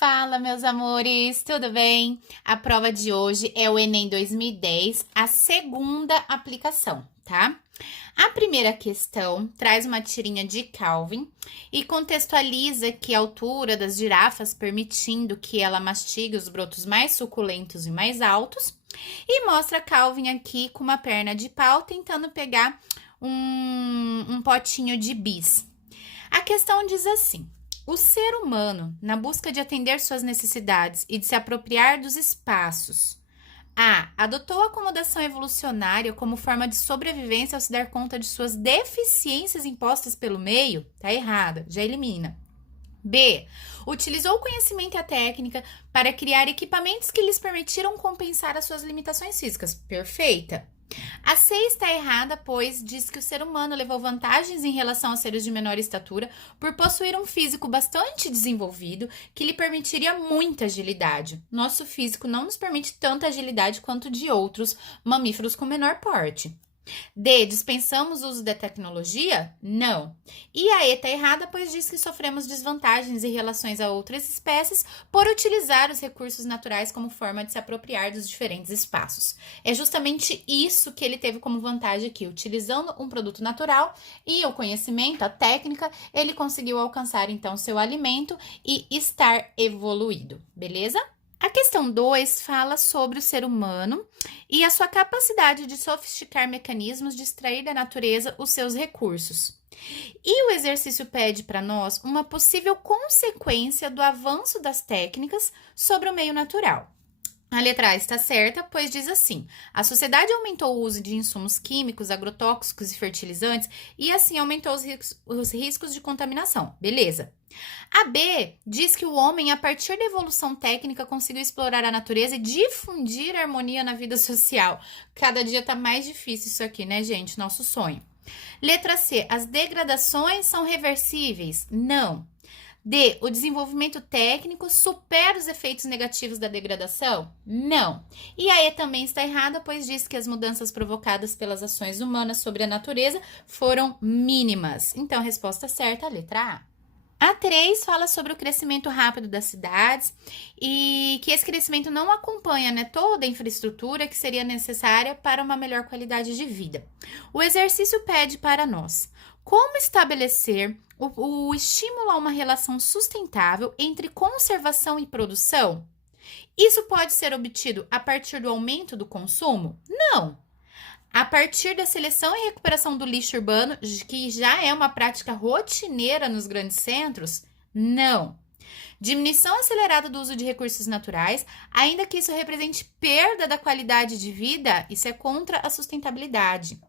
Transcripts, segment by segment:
Fala, meus amores, tudo bem? A prova de hoje é o Enem 2010, a segunda aplicação, tá? A primeira questão traz uma tirinha de Calvin e contextualiza que a altura das girafas permitindo que ela mastigue os brotos mais suculentos e mais altos, e mostra Calvin aqui com uma perna de pau tentando pegar um potinho de bis. A questão diz assim: o ser humano, na busca de atender suas necessidades e de se apropriar dos espaços, adotou a acomodação evolucionária como forma de sobrevivência ao se dar conta de suas deficiências impostas pelo meio? Tá errada, já elimina. B. Utilizou o conhecimento e a técnica para criar equipamentos que lhes permitiram compensar as suas limitações físicas? Perfeita. A C está errada, pois diz que o ser humano levou vantagens em relação aos seres de menor estatura por possuir um físico bastante desenvolvido que lhe permitiria muita agilidade. Nosso físico não nos permite tanta agilidade quanto de outros mamíferos com menor porte. D. Dispensamos o uso da tecnologia? Não. E a E está errada, pois diz que sofremos desvantagens em relação a outras espécies por utilizar os recursos naturais como forma de se apropriar dos diferentes espaços. É justamente isso que ele teve como vantagem aqui. Utilizando um produto natural e o conhecimento, a técnica, ele conseguiu alcançar então seu alimento e estar evoluído, beleza? A questão 2 fala sobre o ser humano e a sua capacidade de sofisticar mecanismos de extrair da natureza os seus recursos. E o exercício pede para nós uma possível consequência do avanço das técnicas sobre o meio natural. A letra A está certa, pois diz assim: a sociedade aumentou o uso de insumos químicos, agrotóxicos e fertilizantes e assim aumentou os riscos de contaminação. Beleza. A B diz que o homem, a partir da evolução técnica, conseguiu explorar a natureza e difundir a harmonia na vida social. Cada dia tá mais difícil isso aqui, né, gente? Nosso sonho. Letra C. As degradações são reversíveis? Não. D. O desenvolvimento técnico supera os efeitos negativos da degradação? Não. E a E também está errada, pois diz que as mudanças provocadas pelas ações humanas sobre a natureza foram mínimas. Então, a resposta certa, a letra A. A 3 fala sobre o crescimento rápido das cidades e que esse crescimento não acompanha, né, toda a infraestrutura que seria necessária para uma melhor qualidade de vida. O exercício pede para nós como estabelecer o estímulo a uma relação sustentável entre conservação e produção. Isso pode ser obtido a partir do aumento do consumo? Não! A partir da seleção e recuperação do lixo urbano, que já é uma prática rotineira nos grandes centros? Não. Diminuição acelerada do uso de recursos naturais, ainda que isso represente perda da qualidade de vida, isso é contra a sustentabilidade.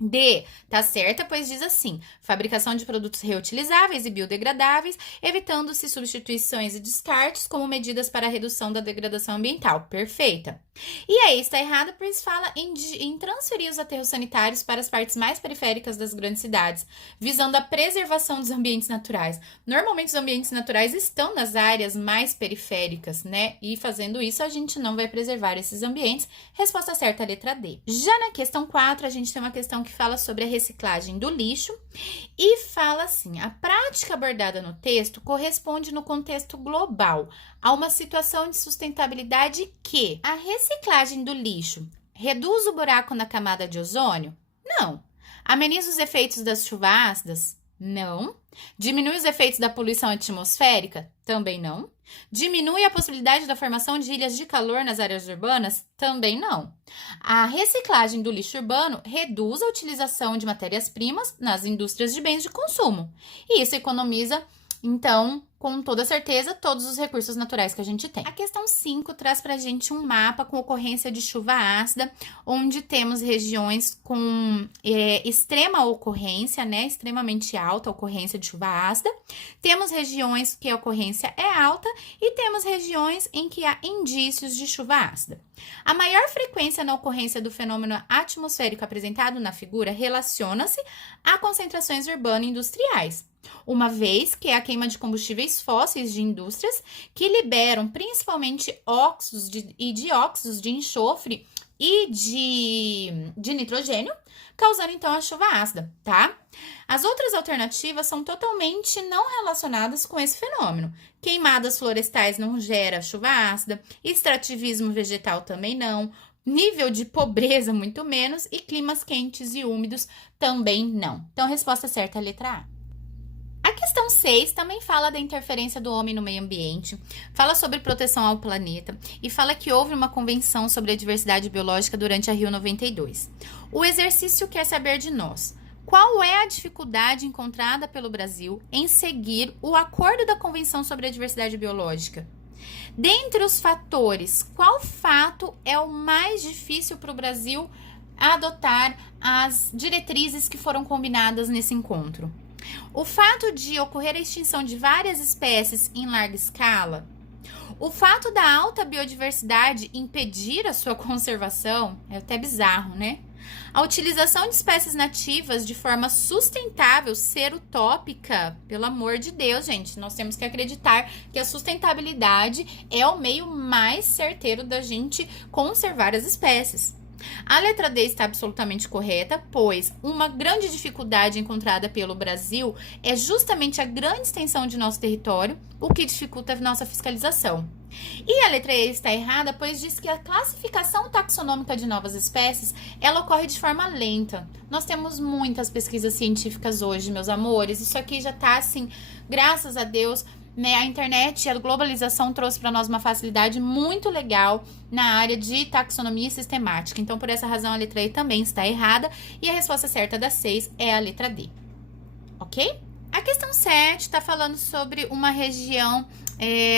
D, tá certa, pois diz assim: fabricação de produtos reutilizáveis e biodegradáveis, evitando-se substituições e descartes como medidas para a redução da degradação ambiental. Perfeita. E aí está errado, pois fala em transferir os aterros sanitários para as partes mais periféricas das grandes cidades, visando a preservação dos ambientes naturais. Normalmente os ambientes naturais estão nas áreas mais periféricas, né? E fazendo isso a gente não vai preservar esses ambientes. Resposta certa, a letra D. Já na questão 4, a gente tem uma questão que fala sobre a reciclagem do lixo e fala assim: a prática abordada no texto corresponde no contexto global a uma situação de sustentabilidade que a reciclagem do lixo reduz o buraco na camada de ozônio? Não. Ameniza os efeitos das chuvas ácidas? Não. Diminui os efeitos da poluição atmosférica? Também não. Diminui a possibilidade da formação de ilhas de calor nas áreas urbanas? Também não. A reciclagem do lixo urbano reduz a utilização de matérias-primas nas indústrias de bens de consumo. E isso economiza, então, com toda certeza, todos os recursos naturais que a gente tem. A questão 5 traz pra gente um mapa com ocorrência de chuva ácida, onde temos regiões com extrema ocorrência, né, extremamente alta ocorrência de chuva ácida. Temos regiões que a ocorrência é alta e temos regiões em que há indícios de chuva ácida. A maior frequência na ocorrência do fenômeno atmosférico apresentado na figura relaciona-se a concentrações urbano-industriais, uma vez que a queima de combustíveis combustíveis fósseis de indústrias que liberam principalmente óxidos e dióxidos de enxofre e de nitrogênio, causando então a chuva ácida, tá? As outras alternativas são totalmente não relacionadas com esse fenômeno. Queimadas florestais não gera chuva ácida, extrativismo vegetal também não, nível de pobreza muito menos e climas quentes e úmidos também não. Então, a resposta certa é a letra A. A questão 6 também fala da interferência do homem no meio ambiente, fala sobre proteção ao planeta e fala que houve uma convenção sobre a diversidade biológica durante a Rio 92. O exercício quer saber de nós: qual é a dificuldade encontrada pelo Brasil em seguir o acordo da Convenção sobre a Diversidade Biológica? Dentre os fatores, qual fato é o mais difícil para o Brasil adotar as diretrizes que foram combinadas nesse encontro? O fato de ocorrer a extinção de várias espécies em larga escala? O fato da alta biodiversidade impedir a sua conservação? É até bizarro, né? A utilização de espécies nativas de forma sustentável ser utópica? Pelo amor de Deus, gente, nós temos que acreditar que a sustentabilidade é o meio mais certeiro da gente conservar as espécies. A letra D está absolutamente correta, pois uma grande dificuldade encontrada pelo Brasil é justamente a grande extensão de nosso território, o que dificulta a nossa fiscalização. E a letra E está errada, pois diz que a classificação taxonômica de novas espécies, ela ocorre de forma lenta. Nós temos muitas pesquisas científicas hoje, meus amores, isso aqui já está assim, graças a Deus, né, a internet e a globalização trouxe para nós uma facilidade muito legal na área de taxonomia sistemática. Então, por essa razão, a letra E também está errada e a resposta certa da 6 é a letra D. Ok? A questão 7 está falando sobre uma região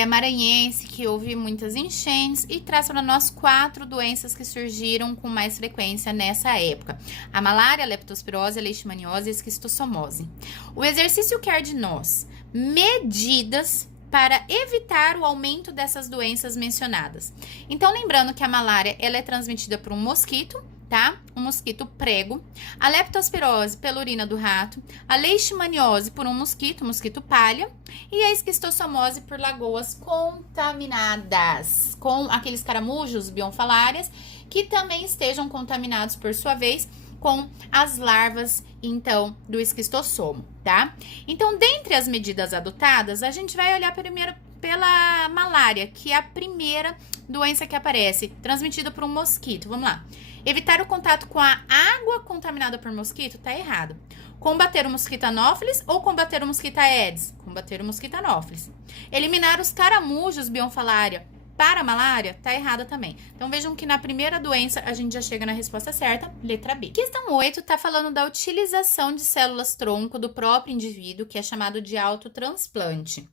maranhense que houve muitas enchentes e traz para nós 4 doenças que surgiram com mais frequência nessa época: a malária, a leptospirose, a leishmaniose e a esquistossomose. O exercício quer de nós medidas para evitar o aumento dessas doenças mencionadas. Então, lembrando que a malária ela é transmitida por um mosquito, tá? Um mosquito prego. A leptospirose pela urina do rato. A leishmaniose por um mosquito palha. E a esquistossomose por lagoas contaminadas com aqueles caramujos, bionfalárias, que também estejam contaminados por sua vez com as larvas, então, do esquistossomo, tá? Então, dentre as medidas adotadas, a gente vai olhar primeiro pela malária, que é a primeira doença que aparece, transmitida por um mosquito. Vamos lá. Evitar o contato com a água contaminada por mosquito? Tá errado. Combater o mosquito anófeles ou combater o mosquito aedes? Combater o mosquito anófeles. Eliminar os caramujos bionfalária para a malária? Tá errada também. Então, vejam que na primeira doença a gente já chega na resposta certa, letra B. Questão 8 tá falando da utilização de células-tronco do próprio indivíduo, que é chamado de autotransplante.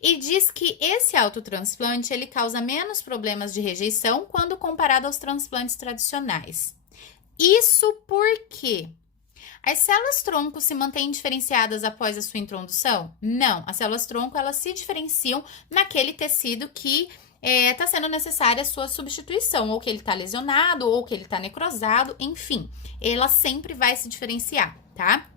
E diz que esse autotransplante, ele causa menos problemas de rejeição quando comparado aos transplantes tradicionais. Isso porque as células-tronco se mantêm diferenciadas após a sua introdução? Não, as células-tronco, elas se diferenciam naquele tecido que está sendo necessária a sua substituição, ou que ele está lesionado, ou que ele está necrosado, enfim, ela sempre vai se diferenciar, tá?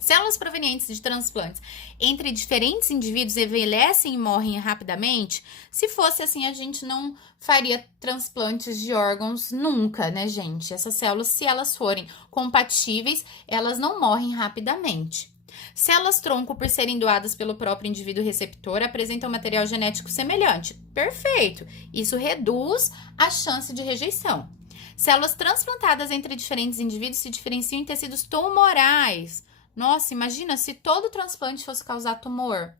Células provenientes de transplantes entre diferentes indivíduos envelhecem e morrem rapidamente? Se fosse assim, a gente não faria transplantes de órgãos nunca, né, gente? Essas células, se elas forem compatíveis, elas não morrem rapidamente. Células-tronco, por serem doadas pelo próprio indivíduo receptor, apresentam material genético semelhante. Perfeito! Isso reduz a chance de rejeição. Células transplantadas entre diferentes indivíduos se diferenciam em tecidos tumorais. Nossa, imagina se todo transplante fosse causar tumor.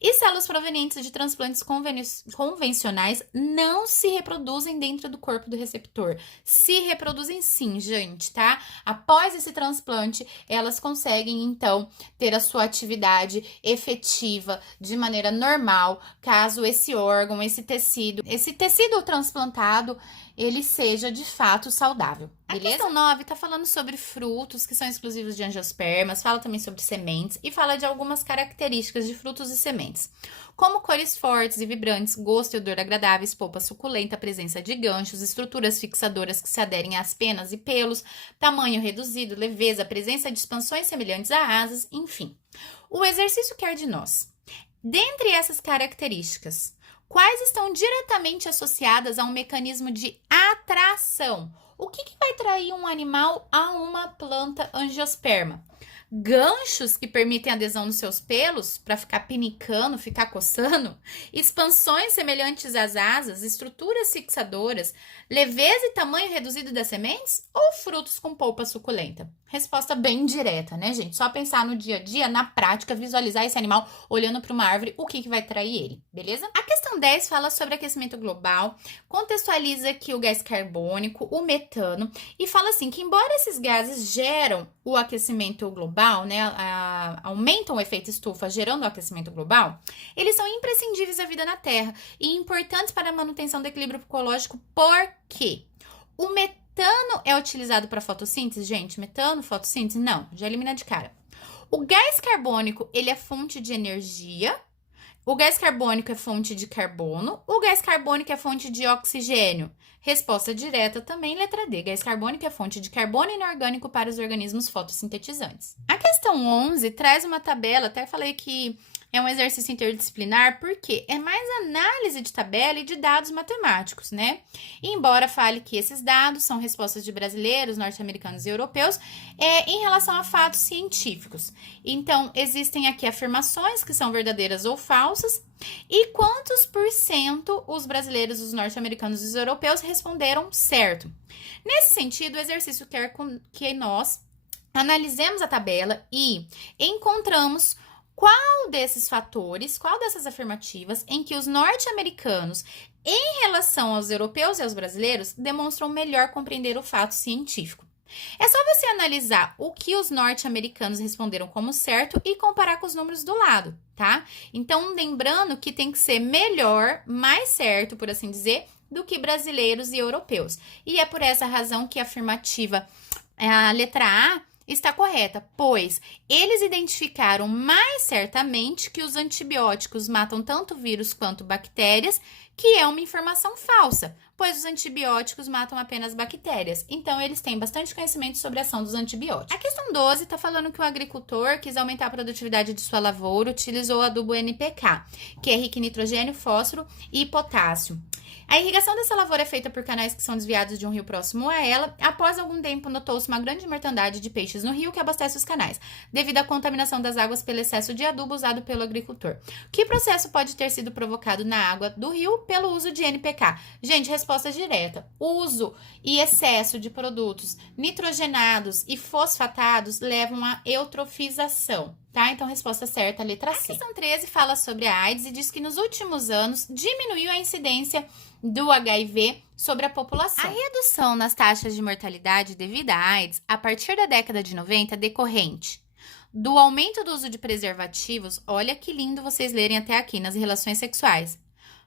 E células provenientes de transplantes convencionais não se reproduzem dentro do corpo do receptor. Se reproduzem sim, gente, tá? Após esse transplante, elas conseguem, então, ter a sua atividade efetiva de maneira normal, caso esse órgão, esse tecido transplantado, ele seja de fato saudável. Beleza? A questão 9 tá falando sobre frutos que são exclusivos de angiospermas, fala também sobre sementes e fala de algumas características de frutos e sementes, como cores fortes e vibrantes, gosto e odor agradáveis, polpa suculenta, presença de ganchos, estruturas fixadoras que se aderem às penas e pelos, tamanho reduzido, leveza, presença de expansões semelhantes a asas, enfim. O exercício quer de nós Dentre essas características, quais estão diretamente associadas a um mecanismo de atração? O que vai atrair um animal a uma planta angiosperma? Ganchos que permitem adesão nos seus pelos para ficar pinicando, ficar coçando, expansões semelhantes às asas, estruturas fixadoras, leveza e tamanho reduzido das sementes ou frutos com polpa suculenta? Resposta bem direta, né, gente? Só pensar no dia a dia, na prática, visualizar esse animal olhando para uma árvore, o que vai atrair ele, beleza? A questão 10 fala sobre aquecimento global, contextualiza aqui o gás carbônico, o metano, e fala assim que embora esses gases geram o aquecimento global, né, aumentam o efeito estufa gerando o aquecimento global, eles são imprescindíveis à vida na Terra e importantes para a manutenção do equilíbrio ecológico. Por quê? O metano é utilizado para fotossíntese, gente? Metano, fotossíntese? Não, já elimina de cara. O gás carbônico, ele é fonte de energia. O gás carbônico é fonte de carbono. O gás carbônico é fonte de oxigênio. Resposta direta também, letra D. Gás carbônico é fonte de carbono inorgânico para os organismos fotossintetizantes. A questão 11 traz uma tabela, até falei que é um exercício interdisciplinar, porque é mais análise de tabela e de dados matemáticos, né? E embora fale que esses dados são respostas de brasileiros, norte-americanos e europeus, em relação a fatos científicos. Então, existem aqui afirmações que são verdadeiras ou falsas, e quantos por cento os brasileiros, os norte-americanos e os europeus responderam certo. Nesse sentido, o exercício quer que nós analisemos a tabela e encontramos qual desses fatores, qual dessas afirmativas em que os norte-americanos, em relação aos europeus e aos brasileiros, demonstram melhor compreender o fato científico. É só você analisar o que os norte-americanos responderam como certo e comparar com os números do lado, tá? Então, lembrando que tem que ser melhor, mais certo, por assim dizer, do que brasileiros e europeus. E é por essa razão que a afirmativa, a letra A, está correta, pois eles identificaram mais certamente que os antibióticos matam tanto vírus quanto bactérias, que é uma informação falsa, pois os antibióticos matam apenas bactérias. Então, eles têm bastante conhecimento sobre a ação dos antibióticos. A questão 12 está falando que o agricultor quis aumentar a produtividade de sua lavoura, utilizou o adubo NPK, que é rico em nitrogênio, fósforo e potássio. A irrigação dessa lavoura é feita por canais que são desviados de um rio próximo a ela. Após algum tempo, notou-se uma grande mortandade de peixes no rio que abastece os canais, devido à contaminação das águas pelo excesso de adubo usado pelo agricultor. Que processo pode ter sido provocado na água do rio pelo uso de NPK? Gente, resposta direta. Uso e excesso de produtos nitrogenados e fosfatados levam à eutrofização. Tá? Então, resposta certa, letra C. A questão 13 fala sobre a AIDS e diz que nos últimos anos diminuiu a incidência do HIV sobre a população. A redução nas taxas de mortalidade devido à AIDS a partir da década de 90 decorrente do aumento do uso de preservativos. Olha que lindo vocês lerem até aqui nas relações sexuais.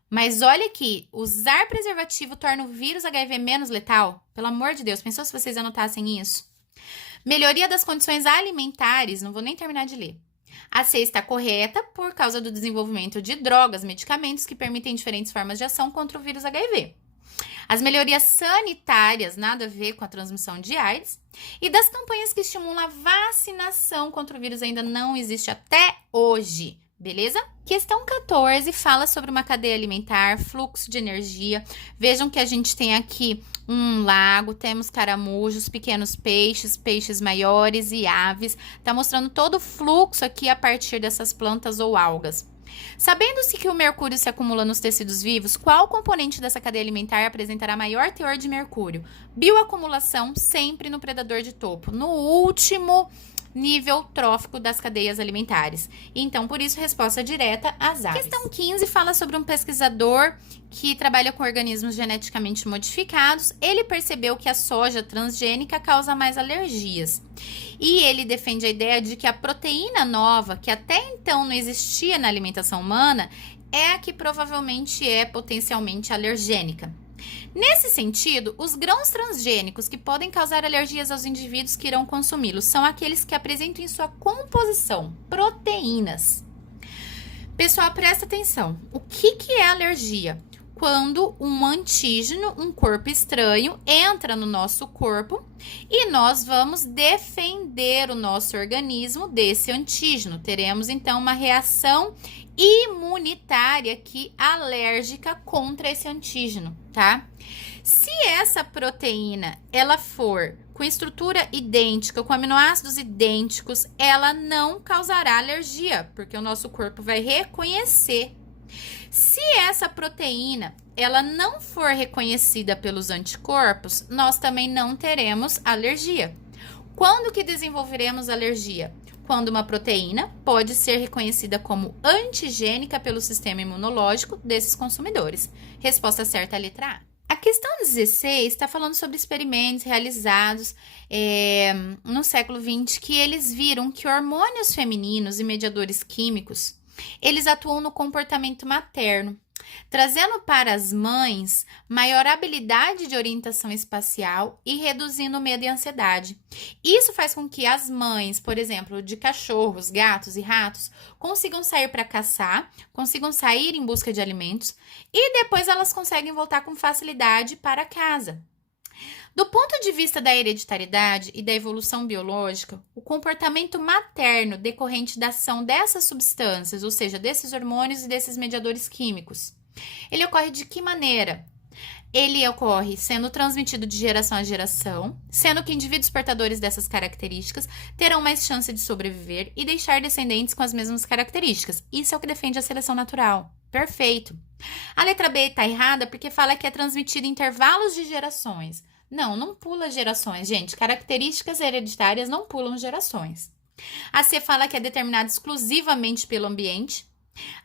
Mas olha aqui, usar preservativo torna o vírus HIV menos letal? Pelo amor de Deus, pensou se vocês anotassem isso? Melhoria das condições alimentares, não vou nem terminar de ler. A C está correta por causa do desenvolvimento de drogas, medicamentos que permitem diferentes formas de ação contra o vírus HIV. As melhorias sanitárias, nada a ver com a transmissão de AIDS. E das campanhas que estimulam a vacinação contra o vírus ainda não existe até hoje. Beleza? Questão 14 fala sobre uma cadeia alimentar, fluxo de energia. Vejam que a gente tem aqui um lago, temos caramujos, pequenos peixes, peixes maiores e aves. Tá mostrando todo o fluxo aqui a partir dessas plantas ou algas. Sabendo-se que o mercúrio se acumula nos tecidos vivos, qual componente dessa cadeia alimentar apresentará maior teor de mercúrio? Bioacumulação, sempre no predador de topo, no último nível trófico das cadeias alimentares. Então, por isso, resposta direta às aves. Questão 15 fala sobre um pesquisador que trabalha com organismos geneticamente modificados. Ele percebeu que a soja transgênica causa mais alergias. E ele defende a ideia de que a proteína nova, que até então não existia na alimentação humana, é a que provavelmente é potencialmente alergênica. Nesse sentido, os grãos transgênicos que podem causar alergias aos indivíduos que irão consumi-los são aqueles que apresentam em sua composição proteínas. Pessoal, presta atenção. O que é alergia? Quando um antígeno, um corpo estranho, entra no nosso corpo e nós vamos defender o nosso organismo desse antígeno. Teremos, então, uma reação imunitária que alérgica contra esse antígeno, tá? Se essa proteína ela for com estrutura idêntica, com aminoácidos idênticos, ela não causará alergia, porque o nosso corpo vai reconhecer. Se essa proteína ela não for reconhecida pelos anticorpos, nós também não teremos alergia. Quando que desenvolveremos alergia? Quando uma proteína pode ser reconhecida como antigênica pelo sistema imunológico desses consumidores. Resposta certa é a letra A. A questão 16 está falando sobre experimentos realizados no século XX que eles viram que hormônios femininos e mediadores químicos, eles atuam no comportamento materno, trazendo para as mães maior habilidade de orientação espacial e reduzindo o medo e ansiedade. Isso faz com que as mães, por exemplo, de cachorros, gatos e ratos, consigam sair para caçar, consigam sair em busca de alimentos e depois elas conseguem voltar com facilidade para casa. Do ponto de vista da hereditariedade e da evolução biológica, o comportamento materno decorrente da ação dessas substâncias, ou seja, desses hormônios e desses mediadores químicos, ele ocorre de que maneira? Ele ocorre sendo transmitido de geração a geração, sendo que indivíduos portadores dessas características terão mais chance de sobreviver e deixar descendentes com as mesmas características. Isso é o que defende a seleção natural. Perfeito. A letra B está errada porque fala que é transmitido em intervalos de gerações. Não pula gerações, gente. Características hereditárias não pulam gerações. A C fala que é determinado exclusivamente pelo ambiente.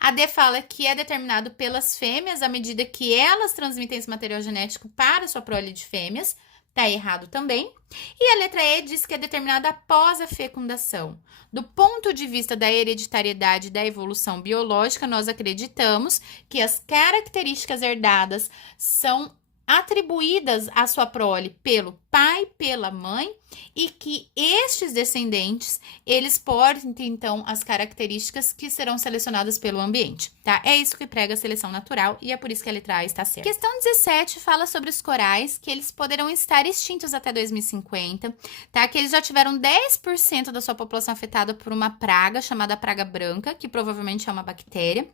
A D fala que é determinado pelas fêmeas à medida que elas transmitem esse material genético para sua prole de fêmeas. Tá errado também. E a letra E diz que é determinado após a fecundação. Do ponto de vista da hereditariedade e da evolução biológica, nós acreditamos que as características herdadas são atribuídas à sua prole pelo pai, pela mãe, e que estes descendentes, eles podem ter, então, as características que serão selecionadas pelo ambiente, tá? É isso que prega a seleção natural e é por isso que a letra A está certa. Questão 17 fala sobre os corais, que eles poderão estar extintos até 2050, tá? Que eles já tiveram 10% da sua população afetada por uma praga chamada praga branca, que provavelmente é uma bactéria,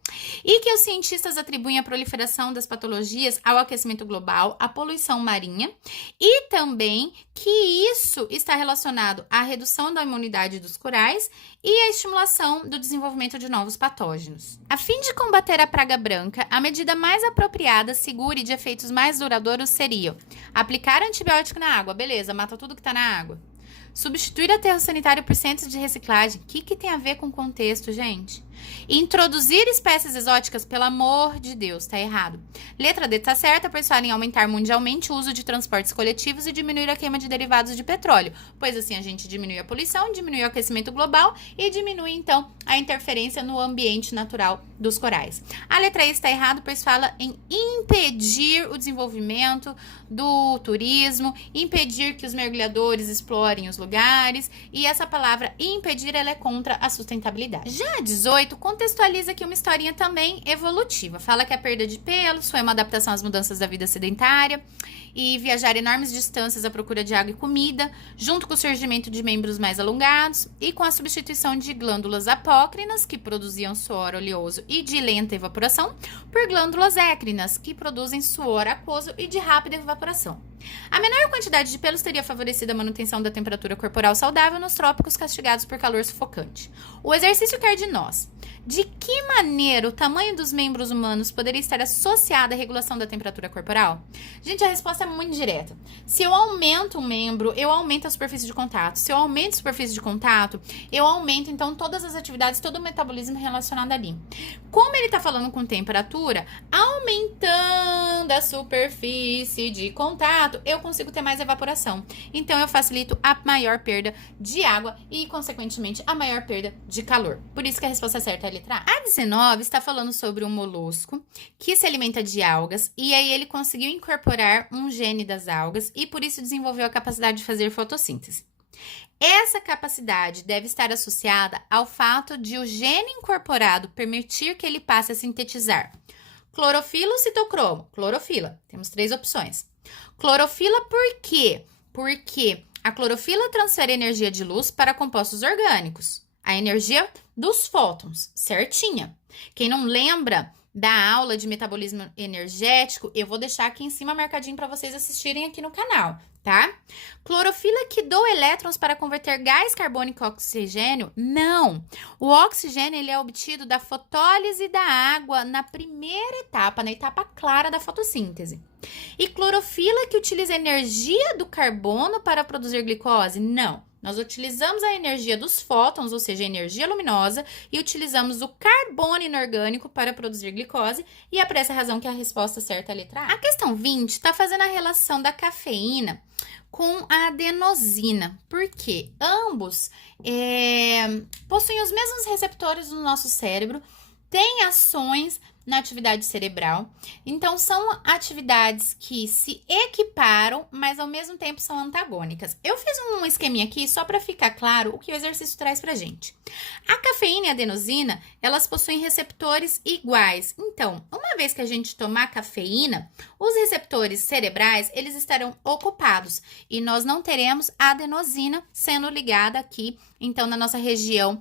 e que os cientistas atribuem a proliferação das patologias ao aquecimento global, à poluição marinha e também que isso está relacionado à redução da imunidade dos corais e à estimulação do desenvolvimento de novos patógenos. A fim de combater a praga branca, a medida mais apropriada, segura e de efeitos mais duradouros seria aplicar antibiótico na água, beleza, mata tudo que está na água. Substituir aterro sanitário por centros de reciclagem. O que tem a ver com o contexto, gente? Introduzir espécies exóticas, pelo amor de Deus, tá errado. Letra D tá certa, pois falam em aumentar mundialmente o uso de transportes coletivos e diminuir a queima de derivados de petróleo, pois assim a gente diminui a poluição, diminui o aquecimento global e diminui, então, a interferência no ambiente natural dos corais. A letra E está errada, pois fala em impedir o desenvolvimento do turismo, impedir que os mergulhadores explorem os lugares, e essa palavra impedir, ela é contra a sustentabilidade. Já a 18 contextualiza aqui uma historinha também evolutiva. Fala que a perda de pelos foi uma adaptação às mudanças da vida sedentária e viajar enormes distâncias à procura de água e comida, junto com o surgimento de membros mais alongados e com a substituição de glândulas apócrinas, que produziam suor oleoso e de lenta evaporação, por glândulas écrinas, que produzem suor aquoso e de rápida evaporação. A menor quantidade de pelos teria favorecido a manutenção da temperatura corporal saudável nos trópicos castigados por calor sufocante. O exercício quer de nós: de que maneira o tamanho dos membros humanos poderia estar associado à regulação da temperatura corporal? Gente, a resposta é muito direta. Se eu aumento um membro, eu aumento a superfície de contato. Se eu aumento a superfície de contato, eu aumento, então, todas as atividades, todo o metabolismo relacionado ali. Como ele está falando com temperatura, aumentando a superfície de contato, eu consigo ter mais evaporação. Então, eu facilito a maior perda de água e, consequentemente, a maior perda de calor. Por isso que a resposta certa é a letra A. A 19 está falando sobre um molusco que se alimenta de algas e aí ele conseguiu incorporar um gene das algas e por isso desenvolveu a capacidade de fazer fotossíntese. Essa capacidade deve estar associada ao fato de o gene incorporado permitir que ele passe a sintetizar clorofila ou citocromo? Clorofila. Temos 3 opções. Clorofila por quê? Porque a clorofila transfere energia de luz para compostos orgânicos. A energia dos fótons, certinha. Quem não lembra da aula de metabolismo energético, eu vou deixar aqui em cima marcadinho para vocês assistirem aqui no canal, tá? Clorofila que doa elétrons para converter gás carbônico a oxigênio? Não! O oxigênio ele é obtido da fotólise da água na primeira etapa, na etapa clara da fotossíntese. E clorofila que utiliza a energia do carbono para produzir glicose? Não! Nós utilizamos a energia dos fótons, ou seja, a energia luminosa, e utilizamos o carbono inorgânico para produzir glicose, e é por essa razão que a resposta certa é a letra A. A questão 20 está fazendo a relação da cafeína com a adenosina, porque ambos possuem os mesmos receptores no nosso cérebro, têm ações na atividade cerebral. Então, são atividades que se equiparam, mas ao mesmo tempo são antagônicas. Eu fiz um esqueminha aqui só para ficar claro o que o exercício traz pra gente. A cafeína e a adenosina, elas possuem receptores iguais. Então, uma vez que a gente tomar cafeína, os receptores cerebrais, eles estarão ocupados e nós não teremos a adenosina sendo ligada aqui, então, na nossa região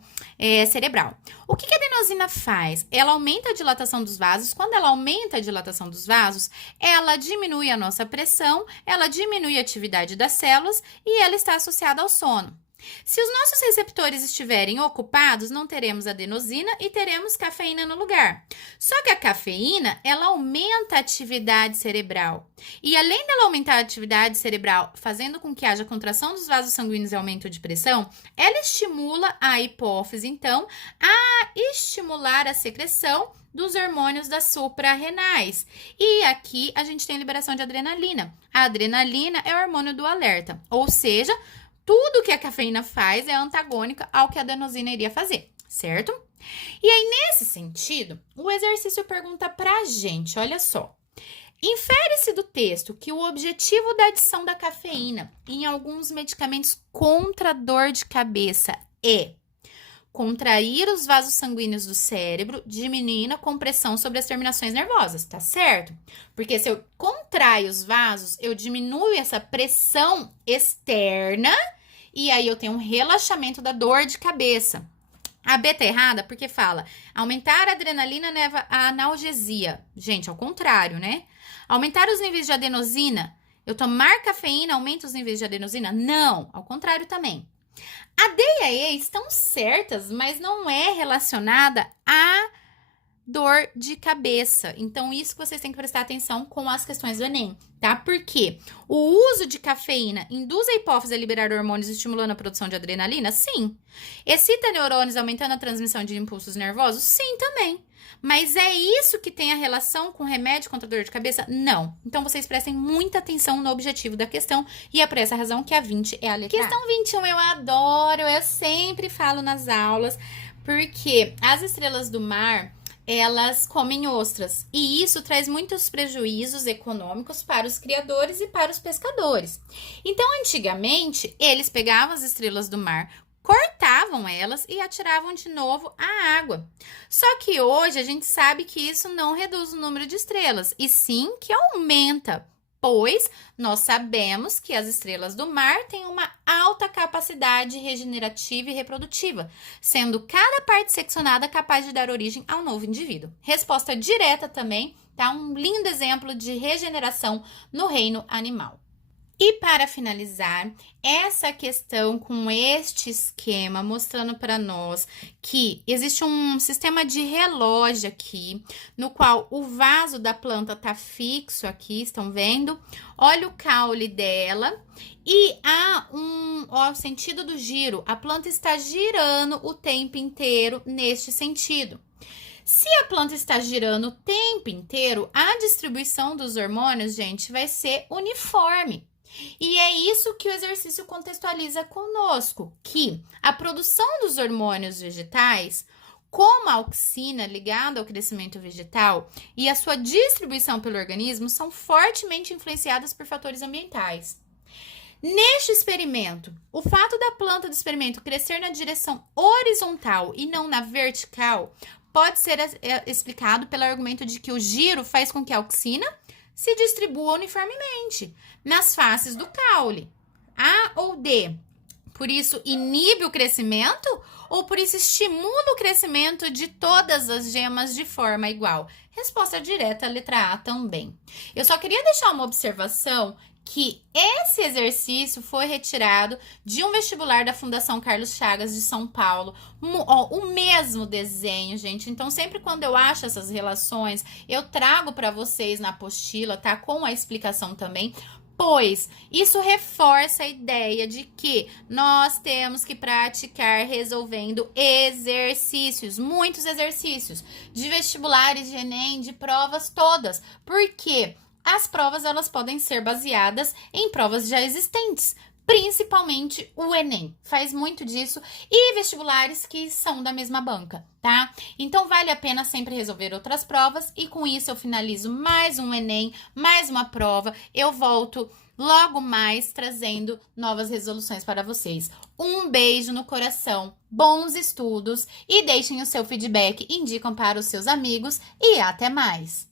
cerebral. O que a adenosina faz? Ela aumenta a dilatação dos vasos. Quando ela aumenta a dilatação dos vasos, ela diminui a nossa pressão, ela diminui a atividade das células e ela está associada ao sono. Se os nossos receptores estiverem ocupados, não teremos adenosina e teremos cafeína no lugar. Só que a cafeína, ela aumenta a atividade cerebral. E além dela aumentar a atividade cerebral, fazendo com que haja contração dos vasos sanguíneos e aumento de pressão, ela estimula a hipófise, então, a estimular a secreção dos hormônios das suprarrenais. E aqui a gente tem a liberação de adrenalina. A adrenalina é o hormônio do alerta, ou seja, tudo que a cafeína faz é antagônico ao que a adenosina iria fazer, certo? E aí, nesse sentido, o exercício pergunta pra gente, olha só. Infere-se do texto que o objetivo da adição da cafeína em alguns medicamentos contra dor de cabeça é contrair os vasos sanguíneos do cérebro, diminuindo a compressão sobre as terminações nervosas, tá certo? Porque se eu contraio os vasos, eu diminuo essa pressão externa e aí eu tenho um relaxamento da dor de cabeça. A B tá errada porque fala aumentar a adrenalina leva à analgesia. Gente, ao contrário, né? Aumentar os níveis de adenosina, eu tomar cafeína aumenta os níveis de adenosina? Não, ao contrário também. A D e a E estão certas, mas não é relacionada a dor de cabeça. Então, isso que vocês têm que prestar atenção com as questões do Enem, tá? Porque o uso de cafeína induz a hipófise a liberar hormônios estimulando a produção de adrenalina? Sim. Excita neurônios aumentando a transmissão de impulsos nervosos? Sim, também. Mas é isso que tem a relação com remédio contra dor de cabeça? Não. Então, vocês prestem muita atenção no objetivo da questão e é por essa razão que a 20 é a letra A. Questão 21 eu adoro, eu sempre falo nas aulas, porque as estrelas do mar, elas comem ostras e isso traz muitos prejuízos econômicos para os criadores e para os pescadores. Então, antigamente, eles pegavam as estrelas do mar, cortavam elas e atiravam de novo à água. Só que hoje a gente sabe que isso não reduz o número de estrelas, e sim que aumenta, pois nós sabemos que as estrelas do mar têm uma alta capacidade regenerativa e reprodutiva, sendo cada parte seccionada capaz de dar origem a um novo indivíduo. Resposta direta também, tá? Um lindo exemplo de regeneração no reino animal. E para finalizar, essa questão com este esquema mostrando para nós que existe um sistema de relógio aqui, no qual o vaso da planta tá fixo aqui, estão vendo? Olha o caule dela e há o sentido do giro, a planta está girando o tempo inteiro neste sentido. Se a planta está girando o tempo inteiro, a distribuição dos hormônios, gente, vai ser uniforme. E é isso que o exercício contextualiza conosco, que a produção dos hormônios vegetais, como a auxina ligada ao crescimento vegetal e a sua distribuição pelo organismo, são fortemente influenciadas por fatores ambientais. Neste experimento, o fato da planta do experimento crescer na direção horizontal e não na vertical pode ser explicado pelo argumento de que o giro faz com que a auxina se distribua uniformemente nas faces do caule. A ou D, por isso inibe o crescimento? Ou por isso estimula o crescimento de todas as gemas de forma igual? Resposta direta, letra A também. Eu só queria deixar uma observação que esse exercício foi retirado de um vestibular da Fundação Carlos Chagas de São Paulo. O mesmo desenho, gente. Então, sempre quando eu acho essas relações, eu trago para vocês na apostila, tá? Com a explicação também. Pois isso reforça a ideia de que nós temos que praticar resolvendo exercícios, muitos exercícios, de vestibulares, de Enem, de provas todas. Por quê? As provas, elas podem ser baseadas em provas já existentes, principalmente o Enem, faz muito disso, e vestibulares que são da mesma banca, tá? Então, vale a pena sempre resolver outras provas, e com isso eu finalizo mais um Enem, mais uma prova, eu volto logo mais trazendo novas resoluções para vocês. Um beijo no coração, bons estudos, e deixem o seu feedback, indicam para os seus amigos, e até mais!